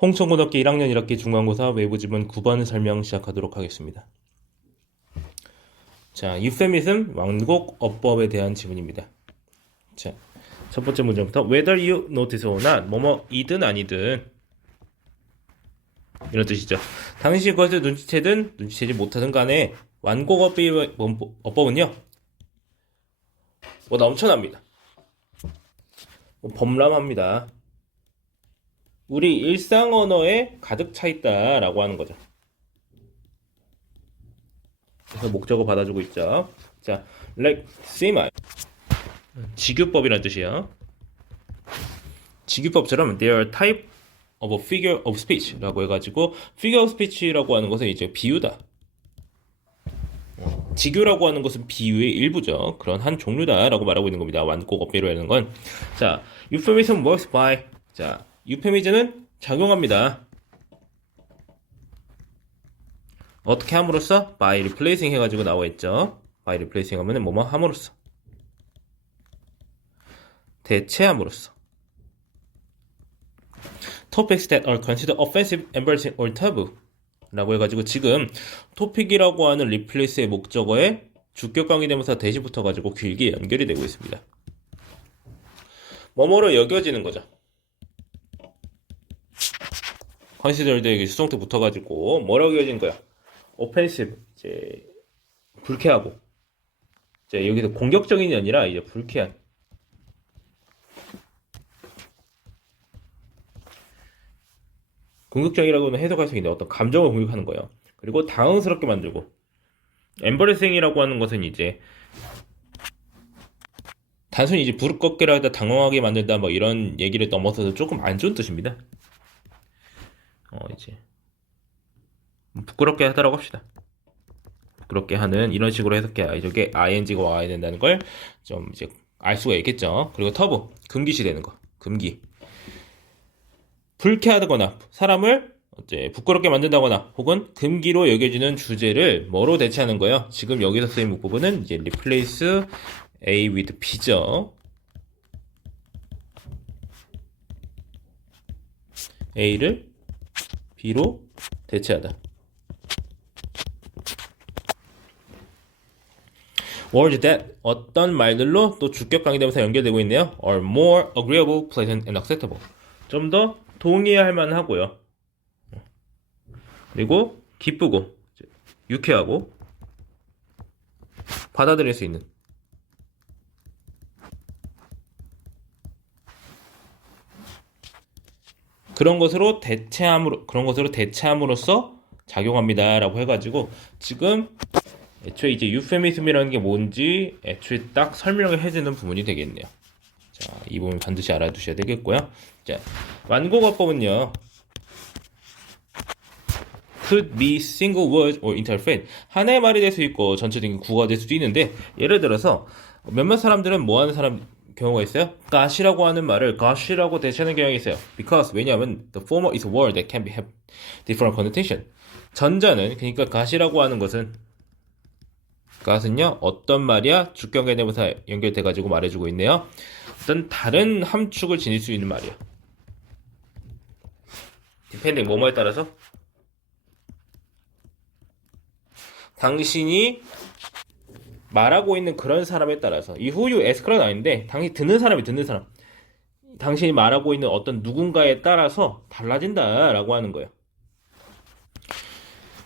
홍천고등학교 1학년 1학기 중간고사 외부지문 9번 설명 시작하도록 하겠습니다. 자, 유페미즘 완곡 어법에 대한 지문입니다. 자, 첫 번째 문제부터 whether you notice or not 뭐뭐이든 아니든 이런 뜻이죠. 당신이 그것을 눈치채든 눈치채지 못하든 간에 완곡 어법은요 넘쳐납니다. 범람합니다. 우리 일상 언어에 가득 차 있다라고 하는 거죠. 그래서 목적어 받아주고 있죠. 자, like semi 직유법이라는 뜻이에요. 직유법처럼 their type of a figure of speech라고 해가지고 figure of speech라고 하는 것은 이제 비유다. 직유라고 하는 것은 비유의 일부죠. 그런 한 종류다라고 말하고 있는 겁니다. 완곡 어폐로 하는 건. 자, euphemism works by. 자, euphemism은 작용합니다. 어떻게 함으로써? by replacing 해가지고 나와 있죠. by replacing 하면은 뭐뭐 함으로써. 대체함으로써. topics that are considered offensive, embarrassing, or taboo 라고 해가지고 지금 토픽이라고 하는 replace의 목적어에 주격 관계대명사 대시 붙어가지고 길게 연결이 되고 있습니다. 뭐뭐로 여겨지는 거죠. considered에게 수동태 붙어가지고 뭐라고 여겨지는 거야? offensive, 이제 불쾌하고, 이제 여기서 공격적인이 아니라 이제 불쾌한. 공격적이라고는 해석할 수 있는데 어떤 감정을 공격하는 거예요. 그리고 당황스럽게 만들고, embarrassing이라고 하는 것은 이제 단순히 이제 부르짖게라 하다 당황하게 만든다 뭐 이런 얘기를 넘어서서 조금 안 좋은 뜻입니다. 이제 부끄럽게 하다라고 합시다. 부끄럽게 하는 이런 식으로 해석해야 이게 ing가 와야 된다는 걸 좀 이제 알 수가 있겠죠. 그리고 터브 금기시 되는 거, 금기. 불쾌하다거나 사람을 이제 부끄럽게 만든다거나 혹은 금기로 여겨지는 주제를 뭐로 대체하는 거예요? 지금 여기서 쓰인 문법은 이제 replace A with B죠. A를 B로 대체하다. words that 어떤 말들로 또 주격 관계대명사 연결되고 있네요. are more agreeable, pleasant, and acceptable. 좀 더 동의할 만하고요. 그리고 기쁘고 유쾌하고 받아들일 수 있는 그런 것으로 대체함으로써 작용합니다라고 해가지고 지금 애초에 이제 유페미즘이라는 게 뭔지 애초에 딱 설명을 해주는 부분이 되겠네요. 자, 이 부분 반드시 알아두셔야 되겠고요. 자, 완곡어법은요. could be single word or interframe. 하나의 말이 될 수 있고 전체적인 구가 될 수도 있는데 예를 들어서 몇몇 사람들은 뭐 하는 경우가 있어요? got이라고 하는 말을 gosh라고 대체하는 경향이 있어요. because 왜냐하면 the former is a word that can be have different connotation. 전자는 그러니까 got이라고 하는 것은 got은요 어떤 말이야? 주격관계대명사 연결돼가지고 말해주고 있네요. 어떤 다른 함축을 지닐 수 있는 말이야. depending 뭐뭐에 따라서 당신이 말하고 있는 그런 사람에 따라서 이 who you ask는 아닌데 당신 듣는 사람 당신이 말하고 있는 어떤 누군가에 따라서 달라진다라고 하는 거예요.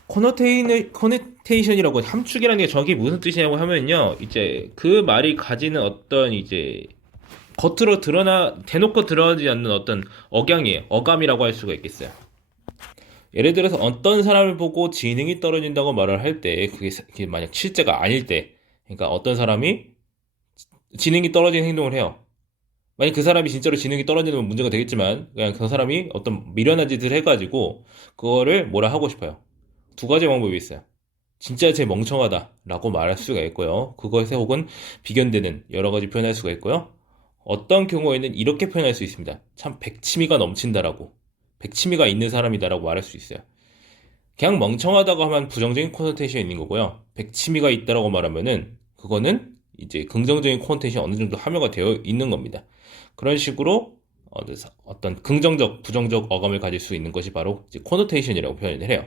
코노테이션이라고 함축이라는 게 정확히 무슨 뜻이냐고 하면요 이제 그 말이 가지는 어떤 이제 겉으로 대놓고 드러나지 않는 어떤 억양이에요. 어감이라고 할 수가 있겠어요. 예를 들어서 어떤 사람을 보고 지능이 떨어진다고 말을 할 때 그게 만약 실제가 아닐 때 그러니까 어떤 사람이 지능이 떨어지는 행동을 해요. 만약 그 사람이 진짜로 지능이 떨어지면 문제가 되겠지만 그냥 그 사람이 어떤 미련한 짓을 해가지고 그거를 뭐라 하고 싶어요. 두 가지 방법이 있어요. 진짜 쟤 멍청하다 라고 말할 수가 있고요. 그것에 혹은 비견되는 여러 가지 표현할 수가 있고요. 어떤 경우에는 이렇게 표현할 수 있습니다. 참 백치미가 넘친다라고. 백치미가 있는 사람이다라고 말할 수 있어요. 그냥 멍청하다고 하면 부정적인 코노테이션이 있는 거고요. 백치미가 있다라고 말하면은 그거는 이제 긍정적인 코노테이션이 어느 정도 함유가 되어 있는 겁니다. 그런 식으로 어떤 긍정적, 부정적 어감을 가질 수 있는 것이 바로 이제 connotation이라고 표현을 해요.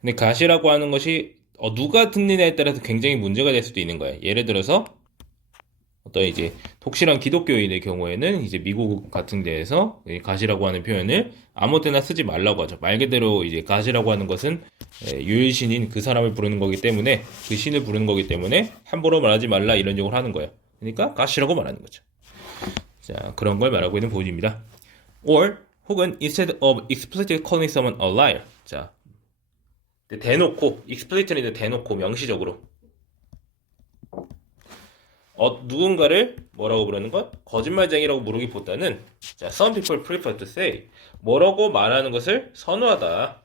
근데 가시라고 하는 것이 누가 듣느냐에 따라서 굉장히 문제가 될 수도 있는 거예요. 예를 들어서 어떤 이제 독실한 기독교인의 경우에는 이제 미국 같은 데에서 가시라고 하는 표현을 아무 때나 쓰지 말라고 하죠. 말 그대로 이제 가시라고 하는 것은 유일신인 그 사람을 부르는 거기 때문에 그 신을 부르는 거기 때문에 함부로 말하지 말라 이런 식으로 하는 거예요. 그러니까 가시라고 말하는 거죠. 자, 그런 걸 말하고 있는 부분입니다. Or 혹은 instead of explicitly calling someone a liar. 자, 대놓고 explicitly 대놓고 명시적으로 누군가를 뭐라고 부르는 것? 거짓말쟁이라고 부르기보다는 자, some people prefer to say 뭐라고 말하는 것을 선호하다.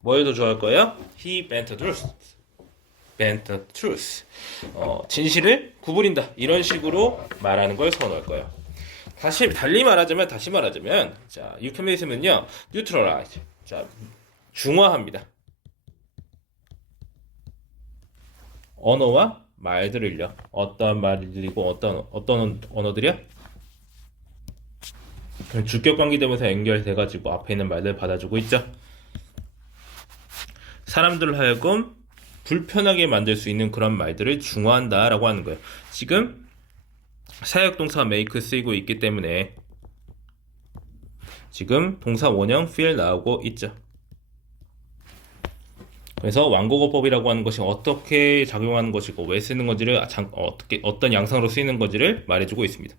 뭘 더 좋아할 거예요? He bent the truth. bent the truth. 진실을 구부린다. 이런 식으로 말하는 걸 선호할 거예요. 다시 말하자면 자, euphemism은요, neutralize. 자, 중화합니다. 언어와 말들을요. 어떤 말들이고 어떤 언어들이야? 주격 관계되면서 연결돼가지고 앞에 있는 말들 받아주고 있죠. 사람들을 하여금 불편하게 만들 수 있는 그런 말들을 중화한다라고 하는 거예요. 지금 사역동사 make 쓰이고 있기 때문에 지금 동사 원형 feel 나오고 있죠. 그래서 완곡어법이라고 하는 것이 어떻게 작용하는 것이고 왜 쓰는 건지를 어떤 양상으로 쓰이는 건지를 말해주고 있습니다.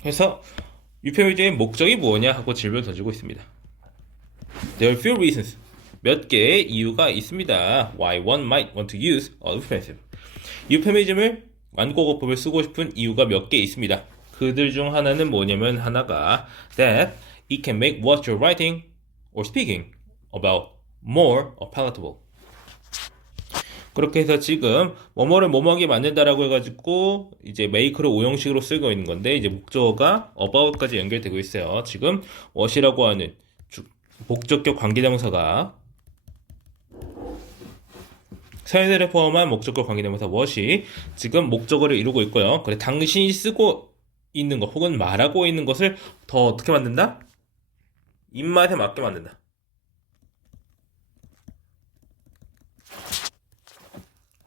그래서 유페미즘의 목적이 뭐냐 하고 질문을 던지고 있습니다. There are few reasons. 몇 개의 이유가 있습니다. Why one might want to use a euphemism. 유페미즘을 완곡어법을 쓰고 싶은 이유가 몇 개 있습니다. 그들 중 하나는 뭐냐면 하나가 that it can make what you're writing or speaking about more palatable. 그렇게 해서 지금 뭐뭐를 뭐뭐하게 만든다라고 해가지고 이제 make를 오형식으로 쓰고 있는 건데 이제 목적어가 about까지 연결되고 있어요. 지금 what이라고 하는 목적격 관계대명사가 사연들을 포함한 목적격 관계대명사 what이 지금 목적어를 이루고 있고요. 그래 당신이 쓰고 있는 것 혹은 말하고 있는 것을 더 어떻게 만든다? 입맛에 맞게 만든다.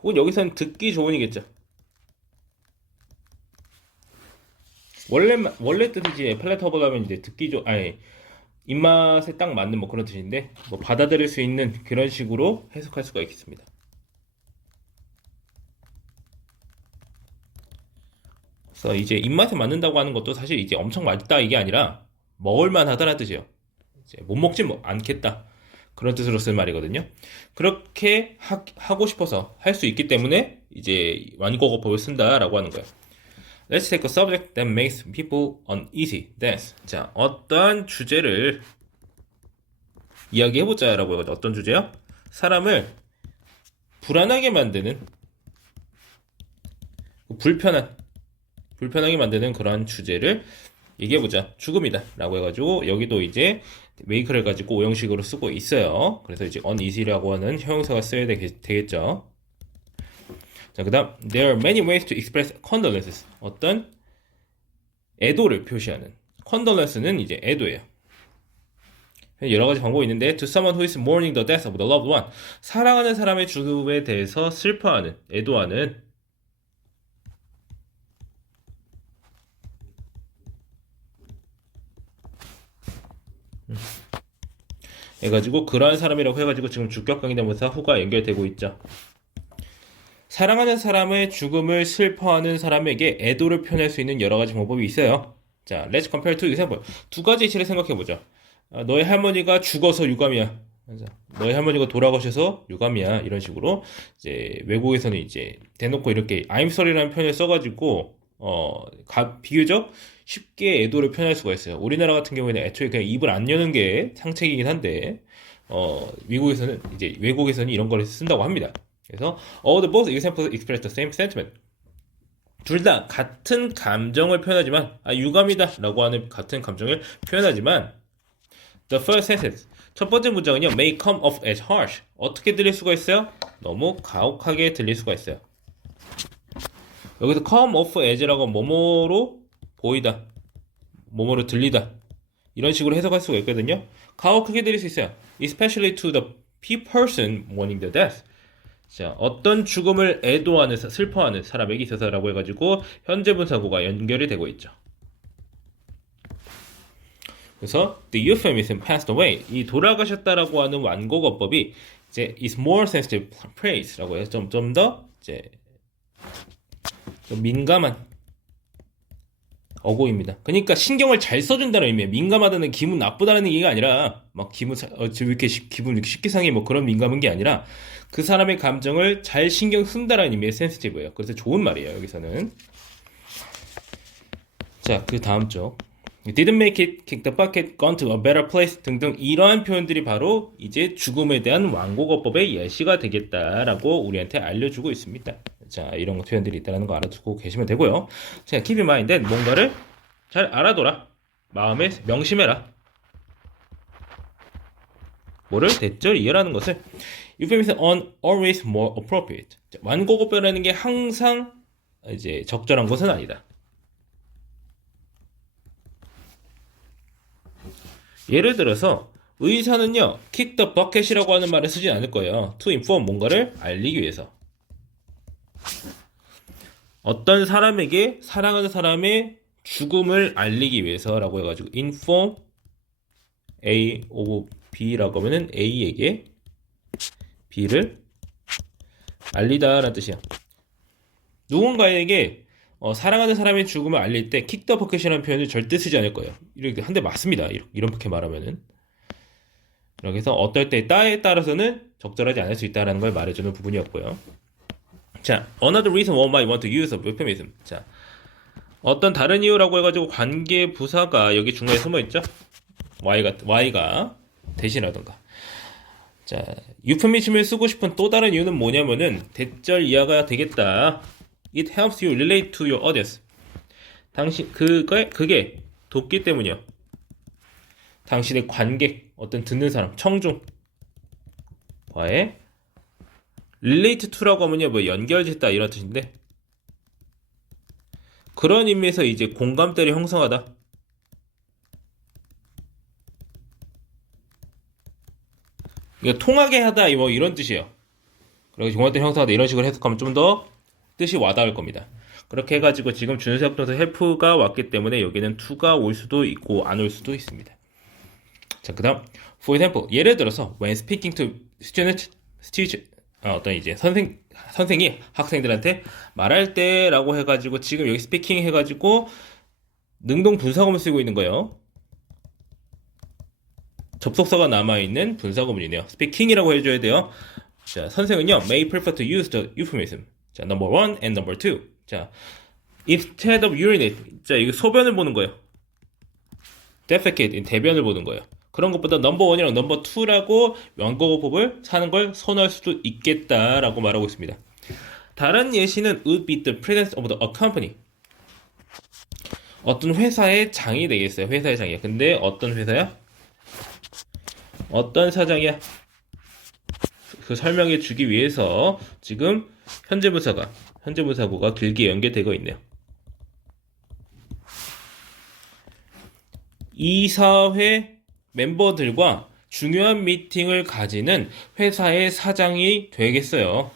혹은 여기서는 듣기 좋은이겠죠. 원래 뜻이 이제 팔레터블 하면 이제 입맛에 딱 맞는 뭐 그런 뜻인데 뭐 받아들일 수 있는 그런 식으로 해석할 수가 있겠습니다. 그래서 이제 입맛에 맞는다고 하는 것도 사실 이제 엄청 맛있다 이게 아니라 먹을만 하다라는 뜻이에요. 이제 못 먹지 않겠다. 그런 뜻으로 쓴 말이거든요. 그렇게 하고 싶어서 할 수 있기 때문에 이제 완곡어법을 쓴다라고 하는 거예요. Let's take a subject that makes people uneasy. Dance. 자, 어떤 주제를 이야기해보자라고 해가지고 어떤 주제요? 사람을 불안하게 만드는 불편하게 만드는 그런 주제를 얘기해보자. 죽음이다. 라고 해가지고 여기도 이제 make를 가지고 오형식으로 쓰고 있어요. 그래서 이제 uneasy라고 하는 형용사가 써야 되겠죠. 자, 그 다음 There are many ways to express condolences. 어떤 애도를 표시하는 condolence는 이제 애도예요. 여러 가지 방법이 있는데 to someone who is mourning the death of the loved one. 사랑하는 사람의 죽음에 대해서 슬퍼하는, 애도하는 해가지고 그러한 사람이라고 해가지고 지금 주격관계대명사 후가 연결되고 있죠. 사랑하는 사람의 죽음을 슬퍼하는 사람에게 애도를 표현할 수 있는 여러 가지 방법이 있어요. 자, let's compare two example. 두 가지 예시를 생각해보죠. 너의 할머니가 죽어서 유감이야. 너의 할머니가 돌아가셔서 유감이야. 이런 식으로 이제 외국에서는 이제 대놓고 이렇게 I'm sorry라는 표현을 써가지고 비교적 쉽게 애도를 표현할 수가 있어요. 우리나라 같은 경우에는 애초에 그냥 입을 안 여는 게 상책이긴 한데 미국에서는 이제 외국에서는 이런 걸 쓴다고 합니다. 그래서 all the both examples express the same sentiment. 둘 다 같은 감정을 표현하지만 유감이다 라고 하는 같은 감정을 표현하지만 the first sentence 첫 번째 문장은요 may come off as harsh. 어떻게 들릴 수가 있어요? 너무 가혹하게 들릴 수가 있어요. 여기서 come off as라고 뭐뭐로 보이다, 뭐뭐로 들리다 이런 식으로 해석할 수가 있거든요. 가오 크게 드릴 수 있어요. Especially to the person mourning the death. 자, 어떤 죽음을 애도하는, 슬퍼하는 사람에게 있어서라고 해가지고 현재 분사구가 연결이 되고 있죠. 그래서 the euphemism passed away, 이 돌아가셨다라고 하는 완곡어법이 이제 is more sensitive praise라고 해서 좀 더 이제 좀 민감한 어고입니다. 그러니까 신경을 잘 써준다는 의미예요. 민감하다는 기분 나쁘다는 얘기가 아니라 막 지금 이렇게 기분 이렇게 쉽게 상해 뭐 그런 민감한 게 아니라 그 사람의 감정을 잘 신경 쓴다는 의미의 센시티브예요. 그래서 좋은 말이에요. 여기서는. 자, 그 다음 쪽. Didn't make it, kick the bucket, gone to a better place 등등 이러한 표현들이 바로 이제 죽음에 대한 완곡어법의 예시가 되겠다라고 우리한테 알려주고 있습니다. 자, 이런 표현들이 있다는 거 알아두고 계시면 되고요. 자, keep in mind that 뭔가를 잘 알아둬라. 마음에 명심해라. 뭐를 대절 이해라는 것을. euphemism on always more appropriate. 자, 완곡어법이라는 게 항상 이제 적절한 것은 아니다. 예를 들어서 의사는요, kick the bucket이라고 하는 말을 쓰진 않을 거예요. to inform, 뭔가를 알리기 위해서. 어떤 사람에게 사랑하는 사람의 죽음을 알리기 위해서라고 해가지고 inform A of B라고 하면은 A에게 B를 알리다라는 뜻이야. 누군가에게 사랑하는 사람의 죽음을 알릴 때 kick the bucket이라는 표현을 절대 쓰지 않을 거예요. 이렇게 한 대 맞습니다. 이렇게 말하면은. 이렇게 해서 어떨 때에 따라서는 적절하지 않을 수 있다는 걸 말해주는 부분이었고요. 자, another reason one might want to use a euphemism. 자, 어떤 다른 이유라고 해가지고 관계 부사가 여기 중간에 숨어있죠? Y가 대신하던가. 자, euphemism을 쓰고 싶은 또 다른 이유는 뭐냐면은 대절 이하가 되겠다. It helps you relate to your audience. 그게 돕기 때문이요. 당신의 관객, 어떤 듣는 사람, 청중과의 relate to라고 하면요, 뭐 연결짓다 이런 뜻인데 그런 의미에서 이제 공감대를 형성하다. 그러니까 통하게 하다 뭐 이런 뜻이에요. 그리고 공감대를 형성하다 이런 식으로 해석하면 좀 더 뜻이 와닿을 겁니다. 그렇게 해가지고 지금 준수역 동사 help가 왔기 때문에 여기는 to가 올 수도 있고 안 올 수도 있습니다. 자, 그 다음 for example, 예를 들어서 when speaking to students, 어떤 이제 선생이 학생들한테 말할 때라고 해가지고 지금 여기 speaking 해가지고 능동 분사구문 쓰고 있는 거예요. 접속사가 남아있는 분사구문이네요. speaking이라고 해줘야 돼요. 자, 선생은요 may prefer to use the euphemism. 자, number one and number two. 자, instead of urinate. 자, 이거 소변을 보는 거예요. defecate, 대변을 보는 거예요. 그런 것보다 넘버 원이랑 넘버 투라고 완곡어법을 사는 걸 선호할 수도 있겠다라고 말하고 있습니다. 다른 예시는 would be the presence of a company. 어떤 회사의 장이 되겠어요. 회사의 장이야. 근데 어떤 회사야? 어떤 사장이야? 그 설명해 주기 위해서 지금 현재 분사구가 길게 연결되고 있네요. 이사회 멤버들과 중요한 미팅을 가지는 회사의 사장이 되겠어요.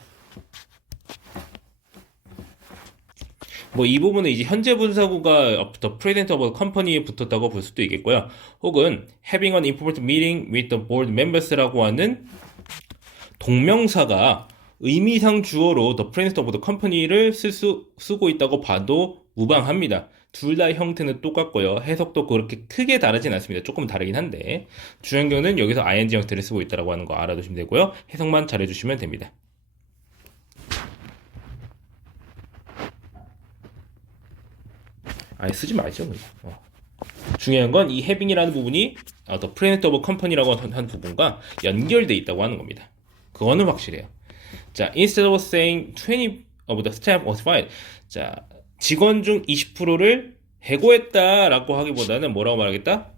뭐 이 부분은 이제 현재 분사구가 the president of a company에 붙었다고 볼 수도 있겠고요. 혹은 having an important meeting with the board members라고 하는 동명사가 의미상 주어로 the president of the company를 쓰고 있다고 봐도 무방합니다. 둘 다 형태는 똑같고요. 해석도 그렇게 크게 다르진 않습니다. 조금 다르긴 한데 주현경은 여기서 ing 형태를 쓰고 있다고 하는 거 알아두시면 되고요. 해석만 잘해주시면 됩니다. 아예 쓰지 말죠. 그냥. 중요한 건 이 having이라는 부분이 the president of a company라고 한 부분과 연결돼 있다고 하는 겁니다. 그거는 확실해요. 자, instead of saying 20 of the staff was fired. 자, 직원 중 20%를 해고했다라고 하기보다는 뭐라고 말하겠다?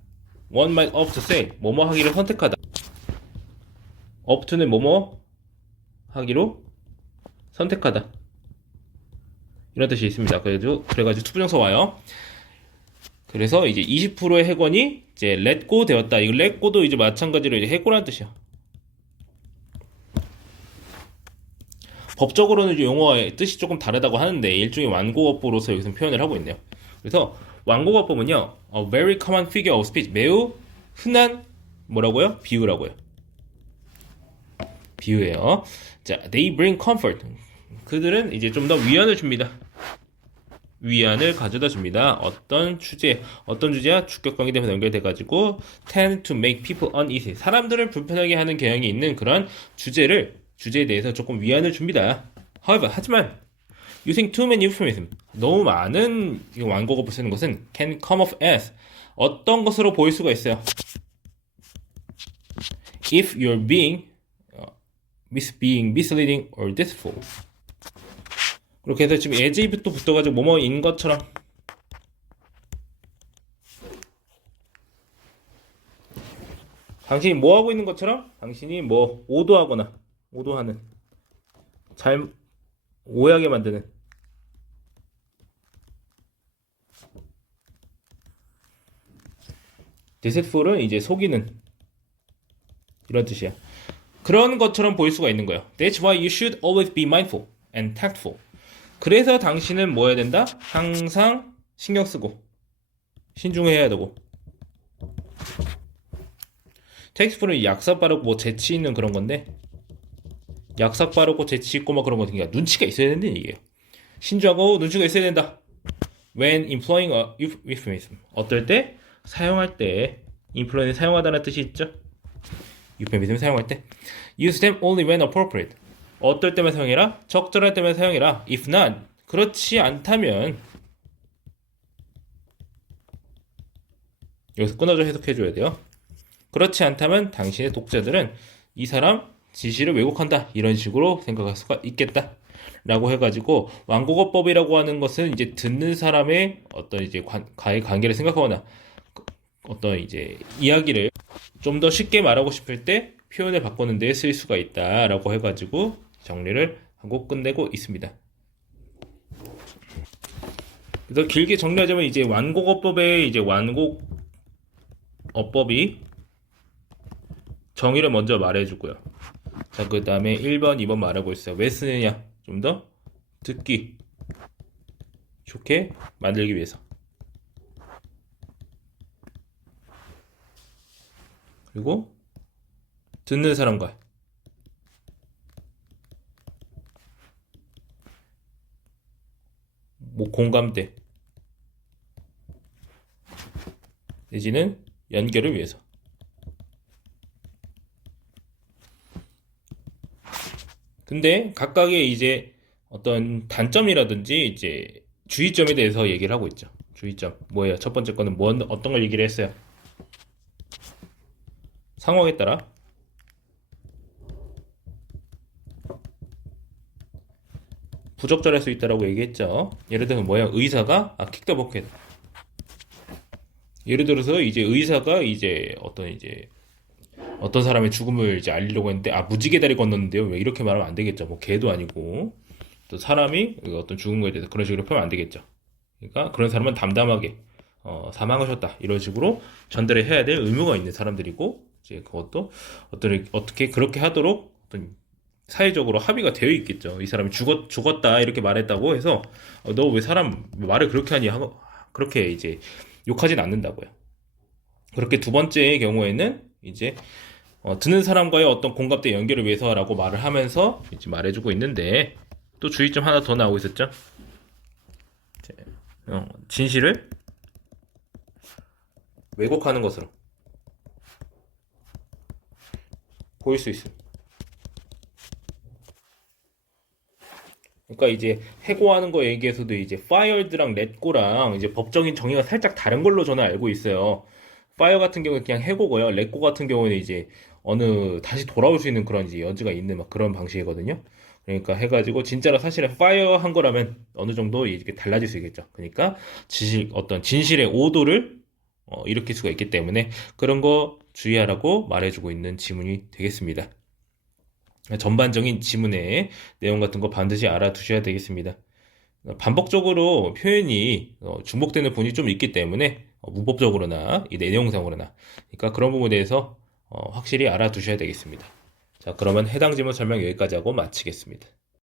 One might opt to say, 뭐뭐 하기를 선택하다. opt는 뭐뭐 하기로 선택하다. 이런 뜻이 있습니다. 그래가지고 투부정사 와요. 그래서 이제 20%의 해권이 이제 let go 되었다. 이거 let go도 이제 마찬가지로 이제 해고라는 뜻이야. 법적으로는 이제 용어의 뜻이 조금 다르다고 하는데 일종의 완고어법으로서 여기서 표현을 하고 있네요. 그래서 완고어법은요, a very common figure of speech, 매우 흔한 뭐라고요? 비유라고요. 비유예요. 자, they bring comfort. 그들은 이제 좀 더 위안을 줍니다. 위안을 가져다 줍니다. 어떤 주제야? 주격관계 때문에 연결돼가지고 tend to make people uneasy. 사람들을 불편하게 하는 경향이 있는 그런 주제에 대해서 조금 위안을 줍니다. However, 하지만 using too many euphemism, 너무 많은 완곡어를 쓰는 것은 can come off as 어떤 것으로 보일 수가 있어요. If you're being misleading or deceitful. 그렇게 해서 지금 as부터 붙어가지고 뭐뭐인 것처럼 당신이 뭐 하고 있는 것처럼 당신이 뭐 오도하는 잘 오해하게 만드는 deceitful은 이제 속이는 이런 뜻이야. 그런 것처럼 보일 수가 있는 거예요. That's why you should always be mindful and tactful. 그래서 당신은 뭐 해야 된다? 항상 신경 쓰고 신중해야 되고. tactful은 약삭 빠르고 뭐 재치 있는 그런 건데 약삭 빠르고 재치 있고 막 그런 거 그러니까 눈치가 있어야 된다는 얘기예요. 신중하고 눈치가 있어야 된다. When employing a euphemism. 어떨 때? 사용할 때. employ는 사용하다는 뜻이 있죠. euphemism 사용할 때. Use them only when appropriate. 어떨 때만 사용해라? 적절할 때만 사용해라. If not, 그렇지 않다면 여기서 끊어져 해석해줘야 돼요. 그렇지 않다면 당신의 독자들은 이 사람 지시를 왜곡한다. 이런 식으로 생각할 수가 있겠다. 라고 해가지고 완곡어법이라고 하는 것은 이제 듣는 사람의 어떤 이제 가의 관계를 생각하거나 어떤 이제 이야기를 좀 더 쉽게 말하고 싶을 때 표현을 바꾸는 데 쓸 수가 있다라고 해가지고 정리를 하고 끝내고 있습니다. 그래서 길게 정리하자면 이제 완곡어법의 이제 완곡어법이 정의를 먼저 말해주고요. 자, 그 다음에 1번, 2번 말하고 있어요. 왜 쓰느냐? 좀 더 듣기 좋게 만들기 위해서. 그리고 듣는 사람과 뭐 공감대 내지는 연결을 위해서. 근데 각각의 이제 어떤 단점이라든지 이제 주의점에 대해서 얘기를 하고 있죠. 주의점 뭐예요? 첫 번째 거는 어떤 걸 얘기를 했어요? 상황에 따라 부적절할 수 있다라고 얘기했죠. 예를 들면 뭐야? 의사가 킥 더 버켓. 예를 들어서 이제 의사가 이제 어떤 사람의 죽음을 이제 알리려고 했는데 무지개 다리 건넜는데요. 왜 이렇게 말하면 안 되겠죠. 뭐 개도 아니고 또 사람이 어떤 죽은 거에 대해서 그런 식으로 표현하면 안 되겠죠. 그러니까 그런 사람은 담담하게 사망하셨다 이런 식으로 전달을 해야 될 의무가 있는 사람들이고 이제 그것도 어떻게 그렇게 하도록 어떤 사회적으로 합의가 되어 있겠죠. 이 사람이 죽었다 이렇게 말했다고 해서 너 왜 사람 말을 그렇게 하니 하고 그렇게 이제 욕하진 않는다고요. 그렇게 두 번째의 경우에는 이제 듣는 사람과의 어떤 공감대 연결을 위해서라고 말을 하면서 이제 말해주고 있는데 또 주의점 하나 더 나오고 있었죠. 진실을 왜곡하는 것으로 보일 수 있습니다. 그러니까 이제 해고하는 거 얘기에서도 이제 fired랑 let go랑 이제 법적인 정의가 살짝 다른 걸로 저는 알고 있어요. fire 같은 경우는 그냥 해고고요. let go 같은 경우는 이제 다시 돌아올 수 있는 그런 이제 여지가 있는 막 그런 방식이거든요. 그러니까 해가지고 진짜로 사실은 fire 한 거라면 어느 정도 이렇게 달라질 수 있겠죠. 그러니까 어떤 진실의 오도를 일으킬 수가 있기 때문에 그런 거 주의하라고 말해주고 있는 지문이 되겠습니다. 전반적인 지문의 내용 같은 거 반드시 알아두셔야 되겠습니다. 반복적으로 표현이 중복되는 부분이 좀 있기 때문에 문법적으로나 이 내용상으로나 그러니까 그런 부분에 대해서 확실히 알아두셔야 되겠습니다. 자, 그러면 해당 지문 설명 여기까지 하고 마치겠습니다.